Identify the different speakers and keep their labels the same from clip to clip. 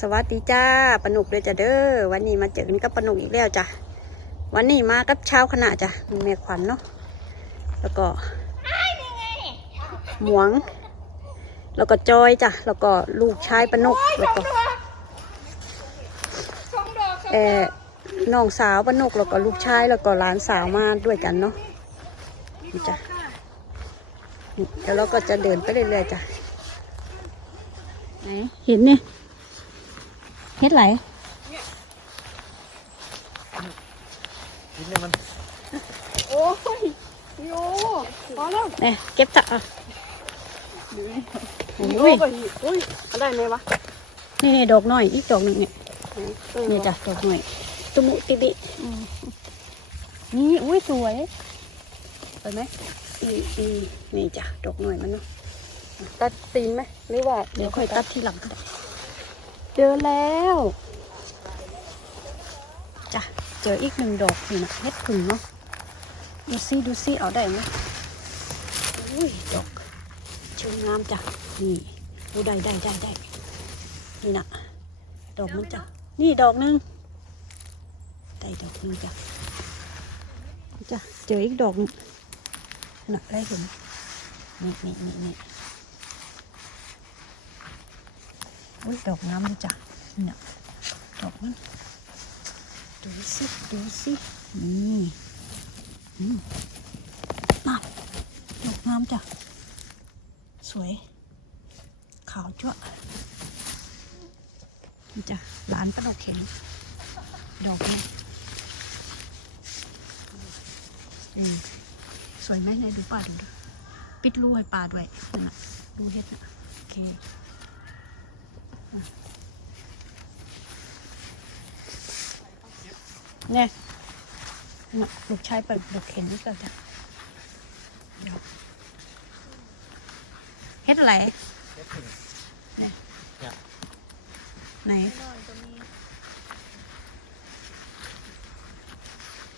Speaker 1: สวัสดีจ้าปนุกเลยจ้ะเด้อวันนี้มาเจอกันกับปนุกอีกแล้วจ้ะวันนี้มากับเช้าวคณะจ้ะมีแม่ขวัญเนาะแล้วก็หมวง แล้วก็จอยจ้ะแล้วก็ลูกชายปนุกแล้วก็เออน้องสาวปนุกแล้วก็ลูกชายแล้วก็หลานสาวมาด้วยกันเนาะนี่จ้ะนี่เดี๋ยวเราก็จะเดินไปเรื่อยๆจ้ะไหนเห็นเนี่ย เฮ็ดไหล
Speaker 2: กินเนี่ยมัน
Speaker 3: โอ้ยโยพอแล้ว
Speaker 1: เนี่ยเก็บจ้ะอะ
Speaker 3: โย
Speaker 1: อุ้ย
Speaker 3: ไปอีกอุ้ยอะไรไหมวะ
Speaker 1: นี่นี่ดอกน้อยอีกดอกหนึ่งเนี่ย
Speaker 3: เออ
Speaker 1: นี่จ้ะดอกน้อยตุมุติบิอืมนี่อุ้ยสวยไปไหมนี่นี่นี่จ้ะดอกน้อยมันเนาะ
Speaker 3: ตัดตีนไหมหรือว่า
Speaker 1: เดี๋ยวค่อยตัดทีหลังก็ได้
Speaker 3: เจอแล้ว
Speaker 1: จ้ะเจออีกหนึ่งดอกนี่นะเฮ็ดผึ่งเนาะดูซิดูซิเอาได้ไหมอุ้ยดอกเชิงงามจ้ะนี่ดูได้ได้ได้ได้นี่นะดอกมันจ้ะนี่ดอกหนึ่งได้ดอกหนึ่งจ้ะจ้ะเจออีกดอกนึ่งน่ะได้เห็นนี่นี่นี่นี่ อุ้ยดอกงามเลยจ้ะเนี่นะดอกมันดูสิดูสินี่อืมน่าดอกงามจ้ะสวย ขาวจ้วะนี่จ้ะบานก็ดอกเข็มดอกนี้สวยไหมไหนดูป้าดูปิดรูให้ป้าด้วยนั่นน่ะดูเฮ็ดนะโอเค เนี่ยน่ะลูกชายเปิดดอกเข็มนี่ก็จะเดี๋ยวเฮ็ดอะไร
Speaker 2: เฮ็ดถึง
Speaker 1: ไหน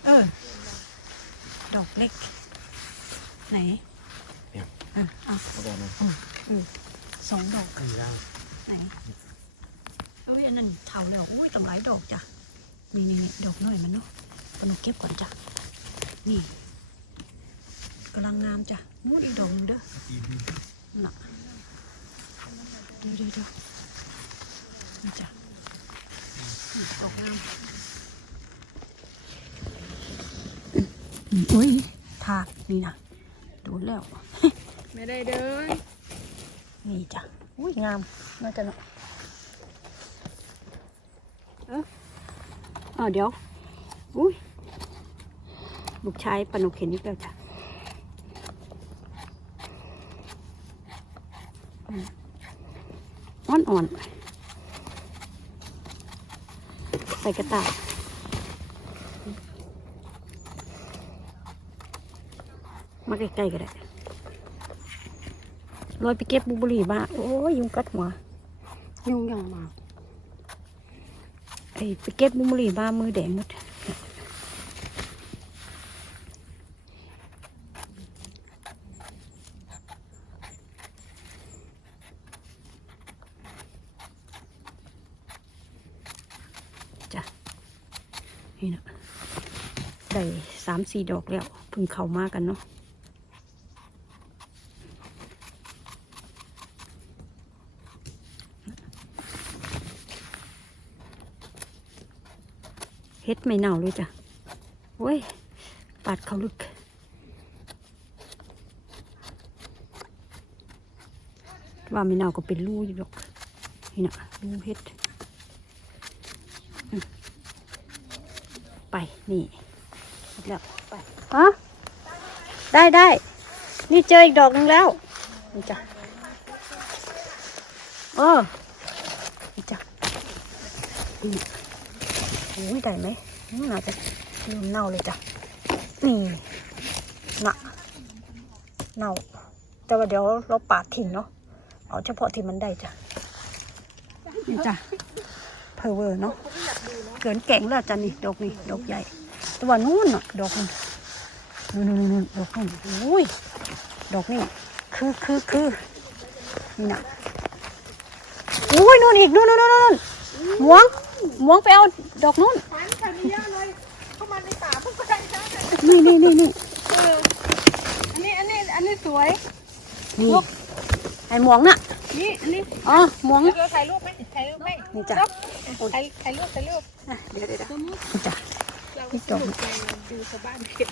Speaker 1: เออ ดอกเล็ก ไหน
Speaker 2: เนี่ย
Speaker 1: เออเอา
Speaker 2: เขาบอกมัน
Speaker 1: เออสองดอก
Speaker 2: อันนี้ล่าง
Speaker 1: ไหนเอ้ยอันนั้น เท่าแล้วอุ้ยตั้งหลายดอกจ้ะนี่นี่นี่ดอกน้อยมันเนาะปนุกเก็บก่อนจ้ะนี่กำลังงามจ้ะนู้นอีกดอกหนึงเด้อน่ะเดี๋ยวเดี๋ยวเดี๋ยวนี่จ้ะนี่ดอกงามอืมอุ้ยถากนี่นะโดนแล้ว
Speaker 3: ไม่ได้เดิน
Speaker 1: นี่จ้ะอุ้ยงามน่าจะเนาะเออเออเดี๋ยว อุ้ยลูกชายปนุกเห็นนี่แล้วจ้ะอ่อนๆใส่กระต่ายมาใกล้ๆก็ได้ลอยไปเก็บบุหรี่มาโอ้ยยุงกัดหัว
Speaker 3: ยุ่งยังมา
Speaker 1: ไปเก็บบุหรี่มามือแดงหมดจ้ะนี่นะได้สามสี่ดอกแล้วพิ่งเข้ามากันเนาะ เฮ็ดไม่เน่าเลยจ้ะเว้ยปาดเขาลึก ว่าไม่เน่าก็เป็นรูอยู่ดอกนี่นะรูเฮ็ดไป นี่แล้วไปฮะได้ได้ นี่เจออีกดอกหนึงแล้ว นี่จ้ะเออนี่จ้ะ อุ้ยได้ไหมน่าจะเริ่มเน่าเลยจ้ะ นี่นะเน่า แต่ว่าเดี๋ยวเราปาดทิ้งเนาะ เอาเฉพาะที่มันได้จ้ะ นี่จ้ะเพอเวอร์เนาะ เกินแก่งแล้วจ้ะนี่ดอกนี่ดอกใหญ่ แต่ว่านู่นน่ะดอกนู่นนู่นนู่นดอกนู่นโอ้ย ดอกนี่คือคือคือนี่นะโอ้ยนู่นอีกนู่นนู่นนู่นนู่นหวง มวงไปเอาดอกนู้น
Speaker 4: ฝันฝันเยอะเลย เข้ามาในป่าเพิ่งไปนะ
Speaker 1: นี่นี่นี่นี่
Speaker 4: เอออันนี้อันนี้อันนี้สวย
Speaker 1: นี่ ไอ้หมวงน่ะ
Speaker 4: นี่อันนี้
Speaker 1: อ๋อหมวง
Speaker 4: เดี๋ยวถ่ายรูปไหมถ่ายรูปไหม
Speaker 1: นี่จ้ะ
Speaker 4: ถ่ายถ่ายรูปถ่ายรูป
Speaker 1: อะเดี๋ยวเดี๋ยวเดี๋ยวนี่จ้ะ
Speaker 4: เรา
Speaker 1: นี่
Speaker 4: ส
Speaker 1: ดอก
Speaker 4: นุกไปดูชาวบ้านเก็บ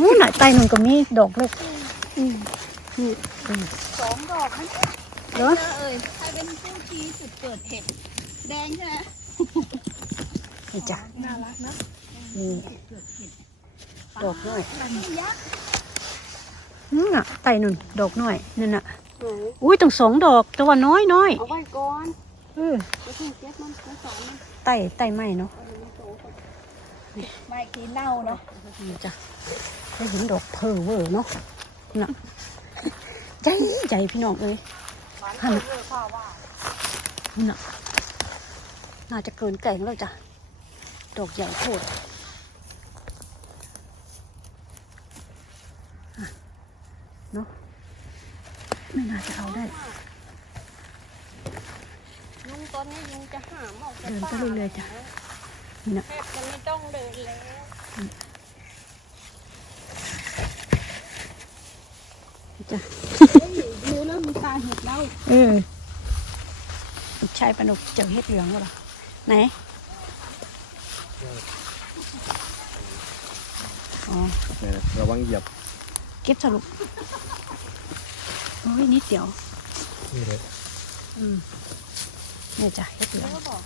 Speaker 1: นู้นน่ะใต้นุ่นก็มีดอกเล็กอืมนี่อืม
Speaker 4: สองดอกมัน
Speaker 1: เหรอ
Speaker 4: เอ่ยใครเป็นผู้ชี้จุดเกิดเหตุแดงใช่ไหม
Speaker 1: นี่จ้ะ
Speaker 4: น่ารักนะ
Speaker 1: นี่ดอกน้อย
Speaker 4: ยักษ์
Speaker 1: นั่นน่ะใต้นุ่นดอกน้อยนั่นน่ะอุ้ยตั้งสองดอกแต่ว่าน้อยน้อย
Speaker 4: เอาไว้ก่อน
Speaker 1: เออ
Speaker 4: จะถึงเก็บมันแล้วสองมัน
Speaker 1: ใต้ใต้ไม้เนาะ
Speaker 4: เอามันโตก่อนไม่ทีเน่าเนาะ
Speaker 1: นี่จ้ะได้เห็นดอกเพอเวอร์เนาะน่ะใหญ่ใหญ่พี่น้องเอ้ย
Speaker 4: หวานเกินเลยพ่อว่า
Speaker 1: นี่น่ะน่าจะเกินแก่งแล้วจ้ะ ดอกใหญ่โคตรอะเนาะไม่น่าจะเอาได้
Speaker 4: ลุงตอนนี้ลุงจะหามออกจาก
Speaker 1: เดิน
Speaker 4: ป่า
Speaker 1: ไปเรื่อยๆจ้ะนี่นะ
Speaker 4: แทบจะไม่ต้องเดินแล้ว
Speaker 1: จ้ะ
Speaker 4: ดูแล้วมีตาเห็ดแล้ว
Speaker 1: เออชายปนุกเจอเฮ็ดเหลืองวะล่ะไหน อ๋อ
Speaker 2: ระวังเหยียบ
Speaker 1: เก็บสรุปโอ้ยนิดเดียว
Speaker 2: นี่เลย
Speaker 1: อืมเนี่ยจ้ะเฮ็ดเหลือง
Speaker 4: ก็บอก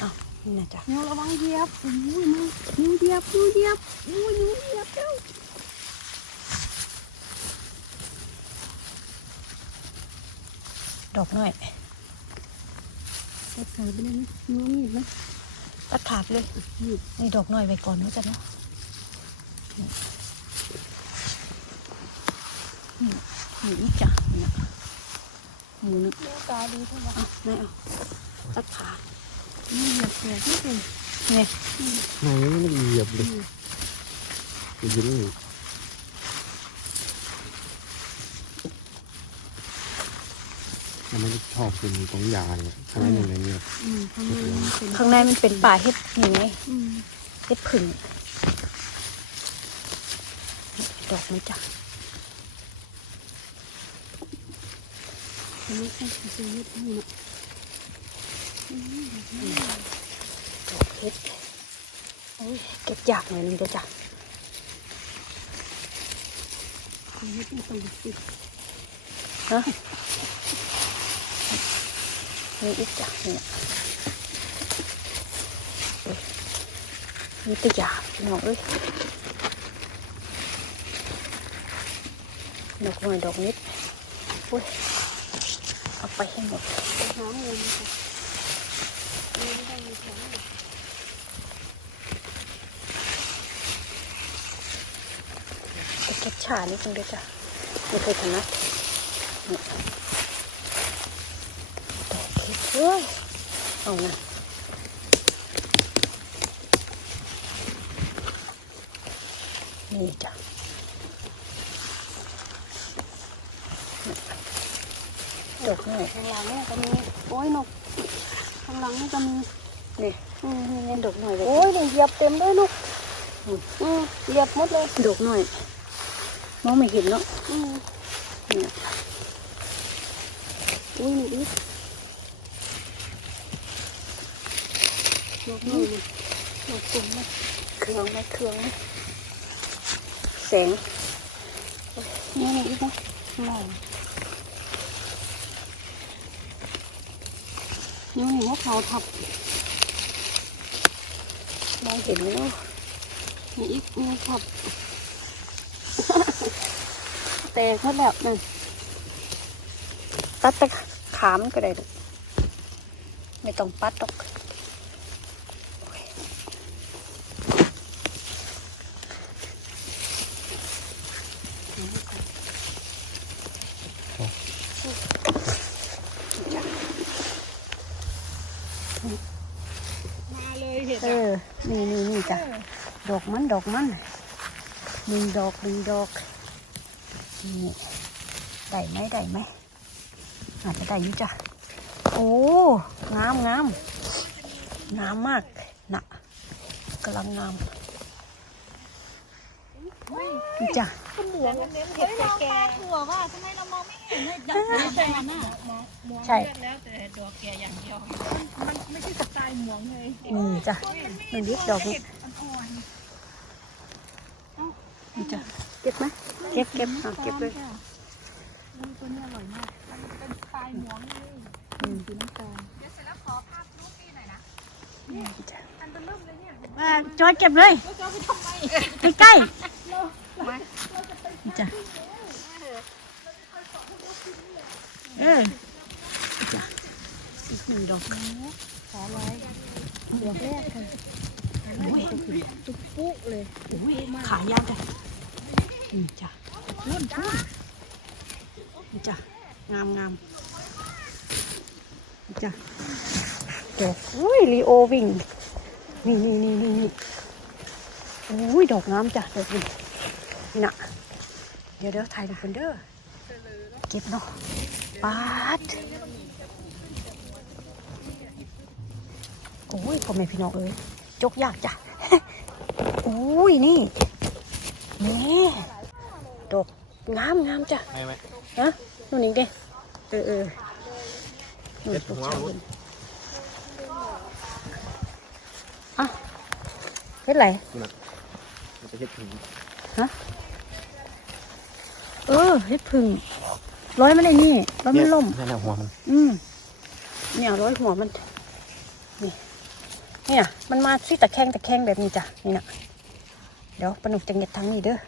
Speaker 1: อ้าวนี่นะจ้ะ
Speaker 4: นิ้วระวังเหยียบอุ้ยมือนิ้วเหยียบนิ้วเหยียบอุ้ยนิ้วเหยียบเจ้า
Speaker 1: ดอกน้อย
Speaker 4: ตัดขาไปเลยนะนิ้วมีดนะ
Speaker 1: ตัดขาดเลยนี่ดอกน้อยไปก่อนว่าจ้ะเนาะนี่นี่อีกจ้ะนี่นะนี่นึก
Speaker 4: นิ้วตาดีเท่าไหร่
Speaker 1: อะไม่เอาตัดขา
Speaker 4: นิ้วเหยียบแขนที่เป็น
Speaker 1: เนี่ย
Speaker 2: นายไม่ได้เหยียบเลยจะยืนอยู่ มันไม่ได้ชอบเป็นตรงยางเนี่ยทำไมอย่างไรเนี่ย
Speaker 4: อืมทำไมมันเป็น
Speaker 1: ข้างในมันเป็นป่าเฮ็ดนี่ไง
Speaker 4: อืม
Speaker 1: เฮ็ดผึ่งดอกมันจ้ะ
Speaker 4: ทำไมต้องเป็นเห็ดนี่นะ
Speaker 1: ดอกเฮ็ดโอ้ยเก็บยากหน่อยนึงเด้อจ้ะ
Speaker 4: เห็ดมันต้องติด
Speaker 1: ฮะ นี่อีกจ้ะนี่นะเอ้ยนี่ตัวอย่าพี่น้องเอ้ยดอกหน่อยดอกนิดโอ้ยเอาไปให้หมด
Speaker 4: ไปหาเงินค่ะเงินไม่ได้มีแถม
Speaker 1: ไปเก็บชานิดนึงเด้อจ้ะไม่เคยถนัดนี่ เอ้ยเอานะนี่จ้ะดอกนี่
Speaker 4: ข้างหลังนี่ก็มีโอ้ยนกข้างหลังนี่ก็มี
Speaker 1: นี่
Speaker 4: อืมนี่
Speaker 1: นี่ดอกหน่อยเลย
Speaker 4: โอ้ยเนี่ยเหยียบเต็มด้วยนกอืมเหยียบหมดเลย
Speaker 1: ดอกหน่อยมองไม่เห็นเนาะ
Speaker 4: อืม
Speaker 1: นี่
Speaker 4: อุ้ยนี่ อีกนกนี่นกกลุ่มนะ
Speaker 1: เครื่องไหมเครื่องไหมแสง
Speaker 4: นี่นี่อีกนะข้างหลังนี่นี่ว่าเขาทับ
Speaker 1: มองเห็นไหมเนาะ
Speaker 4: นี่อีกนี่ทับแตกหมดแล้วนั่น
Speaker 1: ตัดแต่ขามก็ได้ลูกไม่ต้องปัดหรอกโอ้ยจ้ะ
Speaker 4: มาเลยเห็ด
Speaker 1: เออ นี่นี่นี่จ้ะ ดอกมันดอกมันหนึ่งดอกหนึ่งดอก นี่ได้ไหมได้ไหมอาจจะได้อยู่จ้ะ โอ้ งามงามงามมากนะกำลังงามนี่จ้ะ
Speaker 3: เหลืองเน้นเห็ดแก่ๆหัวว่าทำไมเรามองไม่เห็นเลยดอกแดงน่ะ
Speaker 1: ใช่
Speaker 3: แล้วแต่ดอกแก่อย่างเดียวมันไม่ใช่สไตล์หมวงเลย
Speaker 1: นี่จ้ะนี่ดิดอกนี้
Speaker 3: อ่อน
Speaker 1: นี่จ้ะเก็บไหมเก็บเก็บเอาเก็บเลย
Speaker 3: ตัวนี้อร่อยมากมันเป็นสไตล์หมวงเลย
Speaker 1: อืม
Speaker 3: สีน้ำตาล
Speaker 1: นี่จ้ะอ่าจอยเก็บเลยใกล้ๆนี่ จ้ะเออจ้ะอีกหนึ่งดอก
Speaker 3: ขอร้อยดอกแรกค่ะ
Speaker 1: อุ้ย
Speaker 3: จุกปุ๊เลย
Speaker 1: อุ้ยขายาวจ้ะนี่จ้ะพุ่นพุ่นนี่จ้ะงามงามจ้ะดอกอุ้ยลีโอวิ่งนี่นี่นี่นี่อุ้ยดอกงามจ้ะดอกวิ่นี่นะ ดี๋ยวเดี๋ยวถ่ายดูคนเด้อเก็บเนาะปาดโอ้ยพ่อแม่พี่น้องเอ้ยจกยากจ้ะอุ้ยนี่นี่ดอกงามงามจ้ะ
Speaker 2: ให้ไหม
Speaker 1: ฮะนู่นนี่เด้เออเออนู่น
Speaker 2: เฮ็ด
Speaker 1: ปลูก
Speaker 2: หัว
Speaker 1: ชา
Speaker 2: เอา
Speaker 1: บุญอะเฮ็ดไร
Speaker 2: มันจะเฮ็ดถึง
Speaker 1: เออเฮ็ดพึ่งร้อยมันไอ้นี่ร้อยมันล่ม
Speaker 2: นี่นแหละหัวมัน
Speaker 1: อืมเนี่ยร้อยหัวมัน นี่ เนี่ย มันมาที่ตะแคงตะแคงแบบนี้จ้ะนี่นะเดี๋ยวปนุกจะเงียดทางนี้เด้อ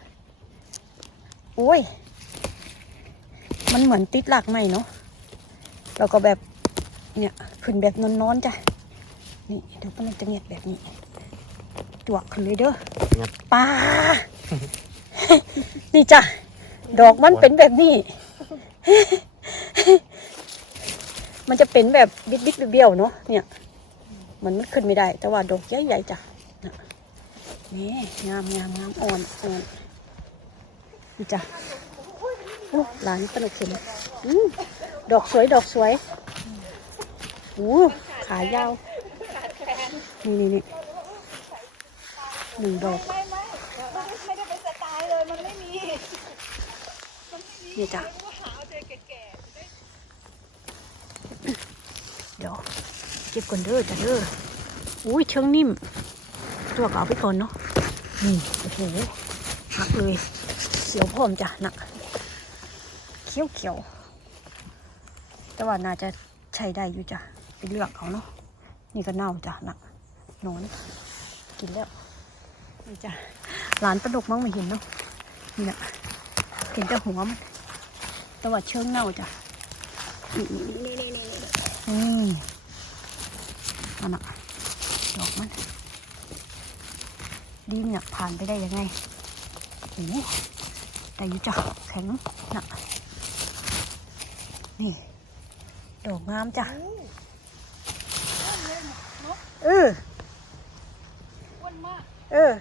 Speaker 1: โอ้ย มันเหมือนติดหลักใหม่เนาะแล้วก็แบบเนี่ยขึ้นแบบนอนๆจ้ะนี่เดี๋ยวปนุกจะเงียดแบบนี้จวกขึ้นเลยเด้อ
Speaker 2: งัด
Speaker 1: ป้านี่จ้ะ ดอกมันเป็นแบบนี้ มันจะเป็นแบบบิดบิดๆเบี้ยวๆเนาะเนี่ย มันมันขึ้นไม่ได้ แต่ว่าดอกใหญ่ๆจ้ะน่ะนี่งามงามงามอ่อนอ่อนนี่จ้ะโอ้หลานสนุกเห็นอืมดอกสวยดอกสวยโอ้ขายาว นี่นี่นี่หนึ่งดอก
Speaker 3: ไม่ไม่ไม่ได้เป็นสไตล์เลย มันไม่มี
Speaker 1: นี่จ้ะ
Speaker 3: เดี๋
Speaker 1: ยวเก็บก่อนเด้อจ้ะเด้ออุ้ยเชิงนิ่ม ตัวก็เอาไปก่อนเนาะนี่โอ้โหหักเลยเสียวพร้อมจ้ะน่ะเขียวเขียวแต่ว่าน่าจะใช้ได้อยู่จ้ะไปเลือกเอาเนาะนี่ก็เน่าจ้ะน่ะนอนกินแล้วนี่จ้ะหลานประดกมั้งไม่เห็นเนาะนี่นะเห็นแต่หัวมัน แต่ว่าเชิงเน่าจ้ะนี่นี่นี่นี่นี่อืมนั่นน่ะดอกมันดีเนี่ยผ่านไปได้ยังไงโอ้โหแต่อยู่จ้ะแข็งน่ะนี่ ดอกงามจ้ะเออ
Speaker 3: ๆอ้วนมาก
Speaker 1: เออ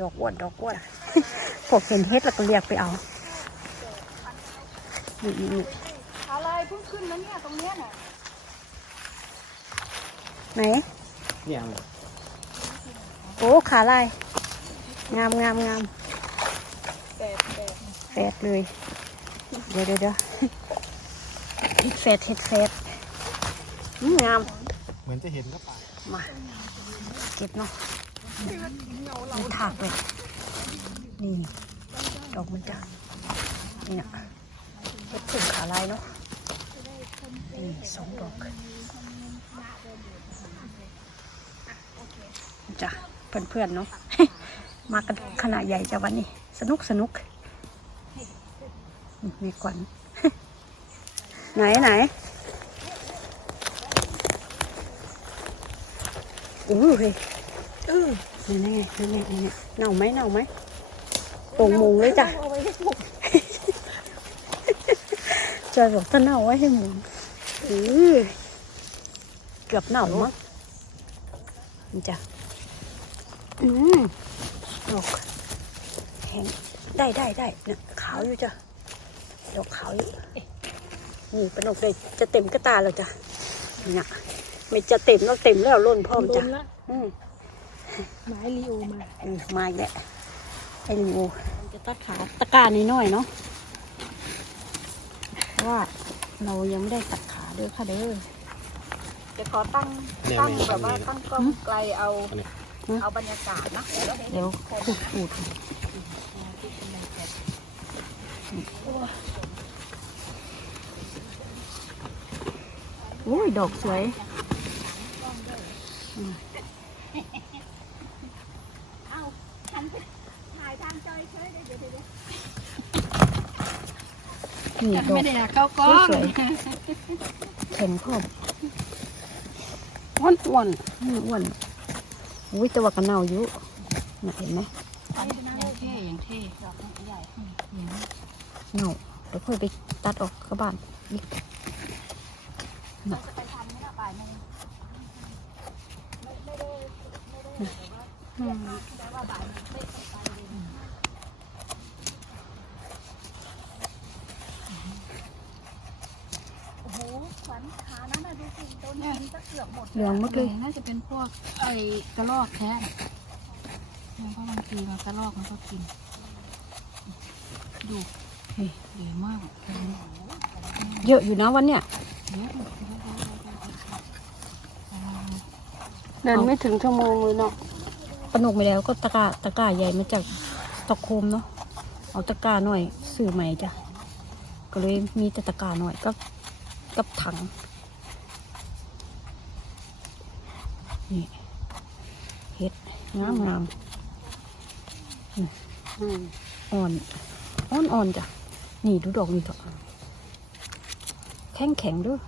Speaker 1: ดอกอ้วนดอกอ้วนพวกเห็นเฮ็ดแล้วก็เรียกไปเอา นี่นี่นี่
Speaker 3: อะไรเพิ่งขึ้นแล้วเนี่ยตรงเนี้ยน่ะ
Speaker 1: ไหน
Speaker 2: เนี่ย
Speaker 1: โอ้ขาลาย งามงามงาม
Speaker 3: แปดแปด
Speaker 1: แฟดเลย เดี๋ยวเดี๋ยวเดี๋ยวเฮ็ดแฟดเฮ็ดแฟดอืมงาม
Speaker 2: เหมือนจะเห็นก็ป่า
Speaker 1: มา เก็บเนาะมีถากเลยนี่ดอกมันจะนี่นะ เฮ็ดถึงขาลายเนาะนี่สองดอกจ้ะเพื่อนๆเนาะมากันขนาดใหญ่จ้ะวันนี้ สนุกสนุกมีกวนไหนไหนอู้เฮ้ยเออนี่ไงนี่ไงนี่ไงเน่าไหมเน่าไหมตรงมุงเลยจ้ะ
Speaker 3: เอาไว้ให้ปลูก
Speaker 1: จอยบอกถ้าเน่าไว้ให้หมุนอือเกือบเน่ามั้งนี่จ้ะอืมดอกแห้งได้ได้ได้เนี่ยขาวอยู่จ้ะดอกขาวอยู่นี่ปนกเลยจะเต็มกระตาแล้วจ้ะเนี่ยไม่จะเต็มแล้วเต็มแล้วล้นพร้อม
Speaker 3: โด
Speaker 1: จ้ะ
Speaker 3: นละ
Speaker 1: อืม
Speaker 3: ไม้ลีโอมา
Speaker 1: อืมมาอีกแล้วไอ้ลิโอมันจะตัดขาตะกร้านี้น้อยเนาะเพ ราะว่าเรายังไม่ได้ตัดขาเด้อค่ะเด้อจะขอตั้ง
Speaker 2: เนี่ย
Speaker 1: ตั้ง
Speaker 2: มี
Speaker 1: แบบว่า
Speaker 2: อันนี้
Speaker 1: ตั้งกล้องไกลเอา
Speaker 2: อันนี้
Speaker 1: เอาบรรยากาศนะเดี๋ยว
Speaker 3: เดี๋ยวขูดขูด
Speaker 1: โอ้ยดอกสวย นี่ดอก
Speaker 3: ไม่ได้อยากเข้ากล้อง
Speaker 1: สวยแข็งพร้อมอ้วนอ้วนอ้วนอุ้ยแต่ว่ากันเน่าอยู่น่ะเห็นไหม
Speaker 3: อย่างเท่อย่างเท่
Speaker 1: เน่าเดี๋ยวค่อยไปตัดออกกระบานอีกน่ะอืม
Speaker 3: โอ้โหขวัญขานั้นน่ะดูสิต้นนี้ก็ เกือบหมด
Speaker 1: เหลืองหมดเลย
Speaker 3: น่าจะเป็นพวกไอ้กระรอกแท้น่ะเพราะบางทีมันกระรอกมันก็กิน ดู
Speaker 1: เฮ้ย
Speaker 3: ใหญ่มาก
Speaker 1: เยอะอยู่นะวันเนี้ย
Speaker 3: เยอะ
Speaker 1: เดินไม่ถึงชั่วโมงเลยเนาะปนกไม่แล้วก็ตะกร้าตะกร้าใหญ่มาจากสตอกโฮล์มเนาะเอาตะกร้าหน่อยสื่อใหม่จ้ะก็เลยมีแต่ตะกร้าหน่อยก็กับถัง นี่เห็ดงามงามอืมอ่อนอ่อนอ่อนจ้ะ นี่ดูดอกนี่เถอะแข็งแข็งๆด้วย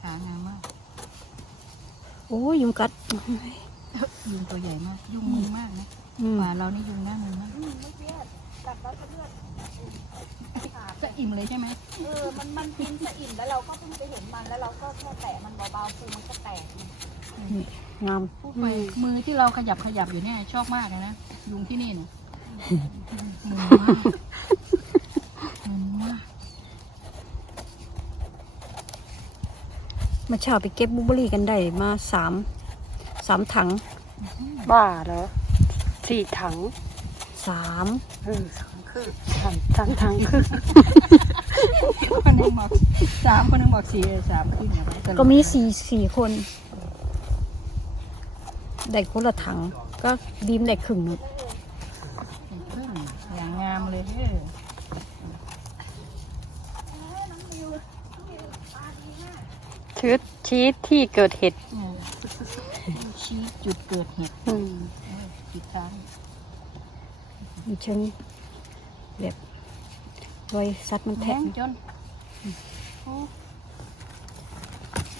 Speaker 3: ขางามมาก
Speaker 1: โอ้ยยุงกัด
Speaker 3: ยุงตัวใหญ่มาก ยุงมีมากนะ
Speaker 1: อืม
Speaker 3: ป่าเรานี่ยุงหน้ามันมากจะอิ่มเลยใช่ไหม
Speaker 5: เออมันมันกินจะอิ่มแล้วเราก็เพิ่งไปเห็นมันแล้วเราก็แค่แตะมันเบาๆคือมันก็แตก
Speaker 1: งาม
Speaker 3: พูดไปมือที่เราขยับขยับอยู่เนี่ยชอบมากเลยนะยุงที่นี่เนี่ยมือมากมือมาก
Speaker 1: เมื่อเช้าไปเก็บบูเบอรี่กันได้มาสามสามถังบ้าเหรอ สี่ถังสามเออสามคือสามสามถังคือ
Speaker 3: คนหนึงบอกสามคนหนึงบอกสี่สามขึ้นอย่างไร
Speaker 1: ก็มีสี่สี่คน ได้คนละถัง ก็ดีมได้ครึ่งหนึง
Speaker 3: ขึ้นอย่างงามเลยเด้อ
Speaker 1: ชืดชีสที่เกิดเห็ด
Speaker 3: เนี่ยชี้จุดเกิดเหตุ
Speaker 1: อืม
Speaker 3: โอ้ย กี่ครั้ง
Speaker 1: มีเชิงแบบรอยสัตว์มัน
Speaker 3: แท
Speaker 1: แทะ
Speaker 3: งจนโอ้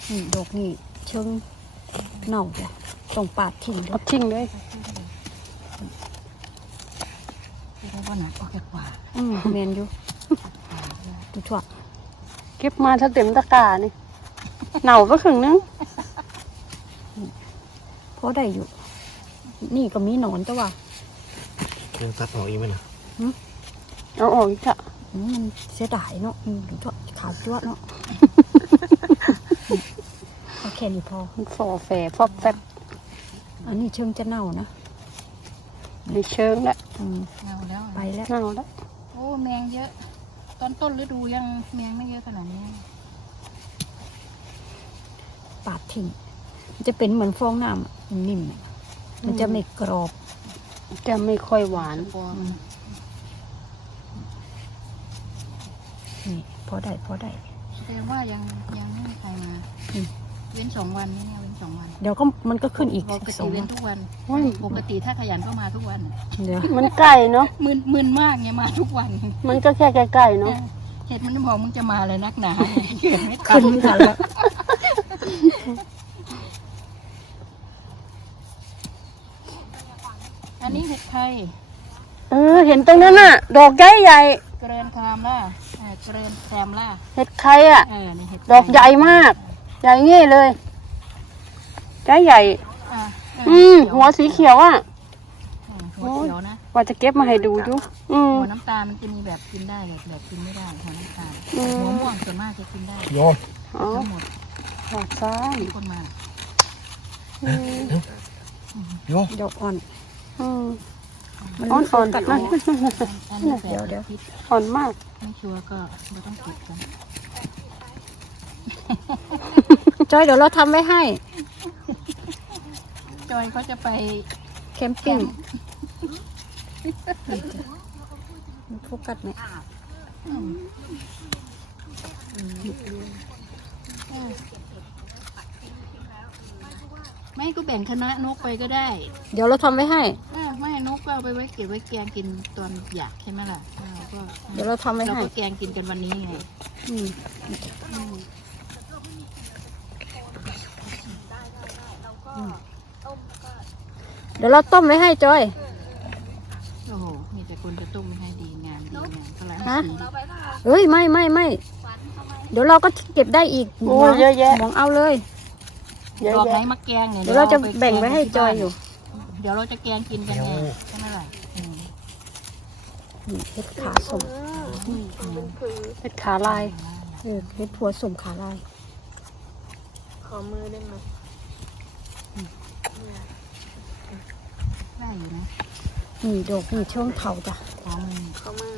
Speaker 1: นี่ดอกนี่เชิงเน่าจ้ะต้องปาดทิ้งเลยทิ้งเลย
Speaker 3: ที่ได้ว่าหนักออกจากป่า
Speaker 1: อืมแมนอยู่ดูทั่ว
Speaker 4: เก็บมาถ้าเต็มตะกร้านี่เหน่าก็ครึ่งนึง
Speaker 1: เพราะได้อยู่ นี่ก็มีหนอนแต่ว่า
Speaker 2: ยังตัดออกอีกไหมนะ
Speaker 4: เอาออกอีกจ้ะ
Speaker 1: อืมมันเสียดายเนาะอืมดูทั่วขาวจ้วะเนาะโอเคนี่พอ
Speaker 4: มันฝ่อแฝฟอบแฟบ
Speaker 1: อันนี้เชิงจะเน่านะ
Speaker 4: ในเชิงแล้ว
Speaker 1: อืม
Speaker 3: เงาแล้ว
Speaker 1: ไปแล้ว
Speaker 4: เน่าแล้ว
Speaker 3: โอ้แมงเยอะ ตอนต้นฤดูยังแมงไม่เยอะขนาดนี้
Speaker 1: ปาดทิ้งมันจะเป็นเหมือนฟองน้ำอะนิ่มๆอะ มันจะไม่กรอบ
Speaker 4: จะไม่ค่อยหวาน
Speaker 3: พอ
Speaker 1: นี่พอได้พอได้
Speaker 3: แสดงว่ายังยังไม่มีใครมา
Speaker 1: อืม
Speaker 3: เว้นสองวันนี่เนี่ยเว้นสองวัน
Speaker 1: เดี๋ยวก็มันก็ขึ้นอีก
Speaker 3: ปก
Speaker 1: ส
Speaker 3: ติ
Speaker 1: อง
Speaker 3: เว้
Speaker 1: วันน
Speaker 3: ทุกวัน
Speaker 4: โอ้ย
Speaker 3: ปกติถ้าขยันก็มาทุกวัน
Speaker 1: เดี๋ยว
Speaker 4: มันใกล้เนาะ
Speaker 3: มึนมึนมากเนี่ยมาทุกวัน
Speaker 4: มันก็แค่ใกล้ๆเนาะ
Speaker 3: เห็ดมันบอกมึงจะมาเลยนักหนาเกิดไม่ทั
Speaker 1: ขึ้
Speaker 3: น
Speaker 1: นไม่ทันแล้ว
Speaker 3: อันนี้ เห็ดไทย
Speaker 4: เออ เห็นตรงนั้นน่ะ ดอกใหญ่ใหญ่
Speaker 3: เกรนครามล่าเออเกรนแครมล่า
Speaker 4: ๆเห็ดไข่อะ
Speaker 3: เออนี่เห็ดไทย
Speaker 4: ดอกใหญ่มาก ใหญ่งี้เลยได้ใหญ่
Speaker 3: อะ
Speaker 4: อืมหัวสีเขียวอะ
Speaker 3: อืมหัวเขียวนะ
Speaker 4: ว่าจะเก็บมาให้ดูดูอืม
Speaker 3: หัวน้ำตาลมันจะมีแบบกินได้แบบแบบกินไม่ได้หัวน้ำตาล
Speaker 4: อืม
Speaker 3: หัวม่วงส่วนมากจะกินได้
Speaker 2: โยน
Speaker 4: อ๋อ
Speaker 3: ทั้งหมด
Speaker 4: หอดซ้าย
Speaker 3: ที่คนมา
Speaker 4: อืม
Speaker 2: โยน
Speaker 1: ดอกอ่อน
Speaker 4: อืม
Speaker 1: มัน
Speaker 4: อ่อนอ่อน
Speaker 1: กัด
Speaker 4: นั่
Speaker 1: เอา
Speaker 4: น
Speaker 3: อันนี้แบบ
Speaker 1: เดี๋ยวเดี๋ยว
Speaker 3: พิษ
Speaker 4: อ่อนมาก
Speaker 3: ไม่ชัวร์ก็ไม่ต้องติดกัน
Speaker 1: จอยเดี๋ยวเราทำไว้ให้
Speaker 3: จอยก็จะไป
Speaker 1: แคมปิ้งมันโฟกัสไหม
Speaker 3: ไม่ก็แบ่งคณะนกไปก็ได้
Speaker 1: เดี๋ยวเราทำไว้ให้
Speaker 3: ไม่ไม่นกก็เอาไปไว้เก็บไว้แกงกินตอนอยากใช่ไหมล่ะเราก็
Speaker 1: เดี๋ยวเราทำไว้
Speaker 3: เรา
Speaker 1: ให้
Speaker 3: ก็แกงกินกันวันนี้ไง
Speaker 1: อืมเดี๋ยวเราต้มไว้ให้จอย
Speaker 3: โอ้โหมีแต่คนจะต้มให้ดีงานดีงานก็แล้ว
Speaker 1: ฮะเอ้ยไม่ไม่ไม่เดี๋ยวเราก็เก็บได้อีก
Speaker 4: โอ้ยเยอะแยะ
Speaker 1: หมองเอาเลย
Speaker 4: เยอะ
Speaker 3: ดอกไหน
Speaker 4: แยะ
Speaker 3: มาแกงเนี่ย
Speaker 1: เดี๋ยวเราจะ
Speaker 3: อป
Speaker 1: แบ่งไว้ให้
Speaker 3: ที่
Speaker 1: จอย
Speaker 3: บ้าน
Speaker 1: อยู่
Speaker 3: เดี๋ยวเราจะแกงกินกันไงใช่ไหมล่ะอืม
Speaker 1: นี่เห็ดขาสม
Speaker 4: เป็นขาลาย
Speaker 1: เออเห็ดผัวสมขาลาย
Speaker 3: ได้อยู่นะ
Speaker 1: นี่ดอกนี่ช่วงเถาจ้ะ
Speaker 3: ขอมือ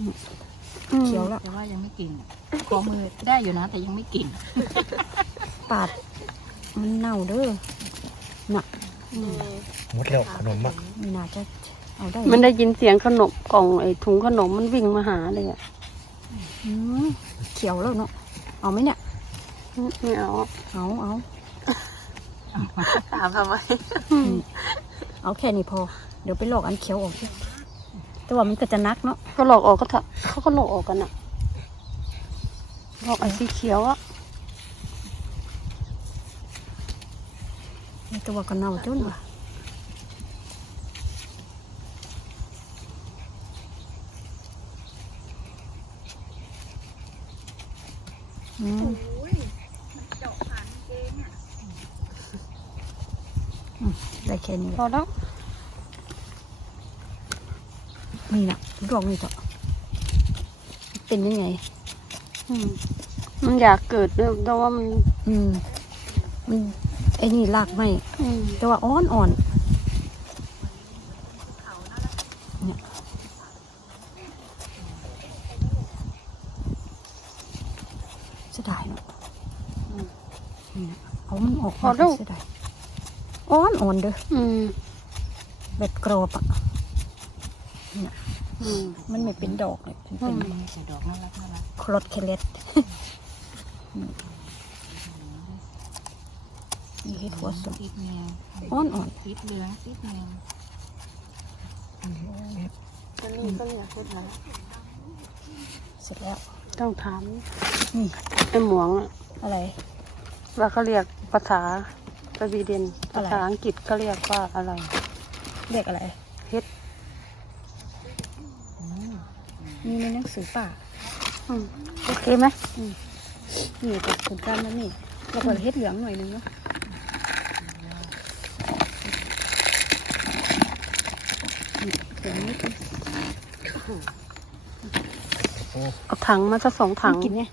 Speaker 4: อืม
Speaker 1: เขียวแล้ว
Speaker 3: แต่ว่ายังไม่กินขอมือได้อยู่นะ แต่ยังไม่กิน
Speaker 1: ปาด มันเน่าเด้อน่ะ
Speaker 2: หมดแล้วขนมอะ
Speaker 1: ไม่น่าจะเอาได้
Speaker 4: มันได้ยินเสียงขนมกล่องไอ้ถุงขนมมันวิ่งมาหาเลยอะ
Speaker 1: อืมเขียวแล้วเนาะเอาไหมเนี่ย
Speaker 4: อืมไม่เอา
Speaker 1: เอาเอา
Speaker 4: ถามทำไม
Speaker 1: เอาแค่นี้พอ เดี๋ยวไปลอกอันเขียวออกสิแต่ว่ามันก็จะนักเนาะ
Speaker 4: เขาหลอกออกก็เถอะเขาก็หลอกออกกันอะหลอกไอ้สีเขียวอะ
Speaker 1: ต่ว่าก็เน่าจนว่ะอืมอืมได้แค่นี้แห
Speaker 4: พ
Speaker 1: ละ
Speaker 4: อแล้ว
Speaker 1: นี่นะดอกนี่ต่อเป็นยังไง
Speaker 4: อืมมันอยากเกิดด้วยแต่ว่ามัน
Speaker 1: อืมมัน ไอ้นี่รากไม่
Speaker 4: อืม
Speaker 1: แต่ว่าอ่อนอ่อนเนี่ยเสียดายเนาะนี่นะเอามันออกมาเสียดายอ่อนอ่อนเด้อ
Speaker 4: อืม
Speaker 1: แบบกรอบอะ
Speaker 4: อืม
Speaker 1: มันไม่เป็นดอกเลยมันเป็น
Speaker 3: ใส่ดอกน่ารักน่ารัก
Speaker 1: ครอดเคเล็ด นี่เห็ดหัวสม
Speaker 3: ติดแมว
Speaker 1: อ่อนอ่อน
Speaker 3: ติดเหลืองติดแมว
Speaker 4: อันนี้ก็อยากพูดแล้ว
Speaker 1: เสร็จแล้ว
Speaker 4: ต้องถาม
Speaker 1: นี่
Speaker 4: ไอ้หมวงอะ
Speaker 1: อะไร
Speaker 4: ว่าเขาเรียกภาษาสวีเดน
Speaker 1: อะ
Speaker 4: ภา
Speaker 1: ไร
Speaker 4: ษาอังกฤษเขาเรียกว่าอะไร
Speaker 1: เรียกอะไร
Speaker 4: เฮ็ด
Speaker 1: มีในหนังสือป่า
Speaker 4: อืมโอเคไหม
Speaker 1: นี่กับผลการนั่นนี่แล้วก็เฮ็ดเหลืองหน่อยนึงเนาะ เหลืองนิดนึง
Speaker 4: เอาถังมาสักสองถัง
Speaker 1: กินเนี่ย